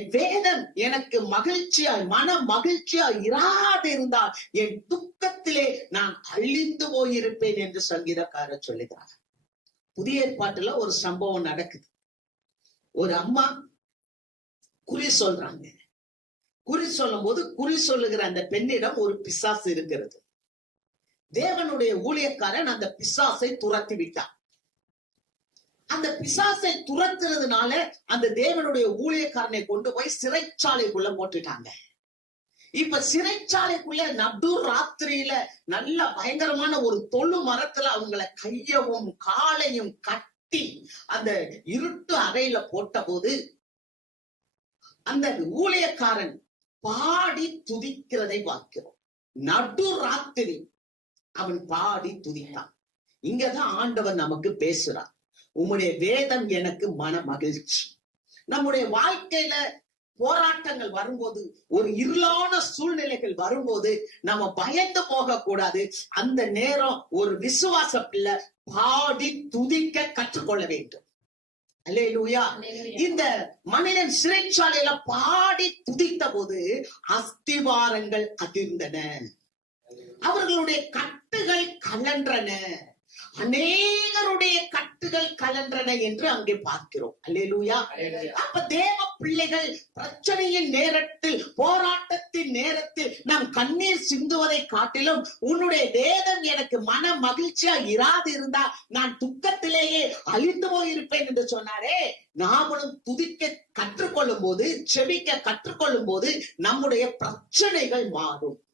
வேதம் எனக்கு மகிழ்ச்சியாய் மன மகிழ்ச்சியாய் இராது இருந்தால் என் துக்கத்திலே நான் அழிந்து போயிருப்பேன் என்று சங்கீதக்காரர் சொல்லுகிறார். புதிய ஏற்பாட்டுல ஒரு சம்பவம் நடக்குது. ஒரு அம்மா குறி சொல்றாங்க. குறி சொல்லும் போது குறி சொல்லுகிற அந்த பெண்ணிடம் ஒரு பிசாசு இருக்கிறது. தேவனுடைய ஊழியக்காரன் அந்த பிசாசை துரத்தி விட்டான். அந்த பிசாசை துரத்துறதுனால அந்த தேவனுடைய ஊழியக்காரனை கொண்டு போய் சிறைச்சாலைக்குள்ள போட்டுட்டாங்க. இப்ப சிறைச்சாலைக்குள்ள நடு ராத்திரியில நல்ல பயங்கரமான ஒரு தொழு மரத்துல அவங்களை கையவும் காலையும் கட்டி அந்த இருட்டு அறையில போட்ட போது அந்த ஊழியக்காரன் பாடி துதிக்கிறதை பார்க்கிறோம். நடு ராத்திரி அவன் பாடி துதித்தான். இங்கதான் ஆண்டவர் நமக்கு பேசுறான். உம்முடைய வேதம் எனக்கு மன மகிழ்ச்சி. நம்முடைய வாழ்க்கையில போராட்டங்கள் வரும்போது, ஒரு இருளான சூழ்நிலைகள் வரும்போது நம்ம பயந்து போக கூடாது. அந்த நேரம் ஒரு விசுவாச பிள்ளை பாடி துதிக்க கற்றுக்கொள்ள வேண்டும். அல்லேலூயா. இந்த மனிதன் சிறைச்சாலையில பாடி துதித்த போது அஸ்திவாரங்கள் அதிர்ந்தன, அவர்களுடைய கட்டுகள் கலன்றன, அநேகருடைய கட்டுகள் கலன்றன என்று அங்கே பார்க்கிறோம். அல்லேலூயா. அப்ப தேவ பிள்ளைகள் பிரச்சனையின் நேரத்தில், போராட்டத்தின் நேரத்தில் நாம் கண்ணீர் சிந்துவதை காட்டிலும் உன்னுடைய வேதம் எனக்கு மன மகிழ்ச்சியா இராது இருந்தா நான் துக்கத்திலேயே அழிந்து போயிருப்பேன் என்று சொன்னாரே. நாமளும் துதிக்க கற்றுக்கொள்ளும் போது, செபிக்க கற்றுக்கொள்ளும் போது நம்முடைய பிரச்சனைகள் மாறும்.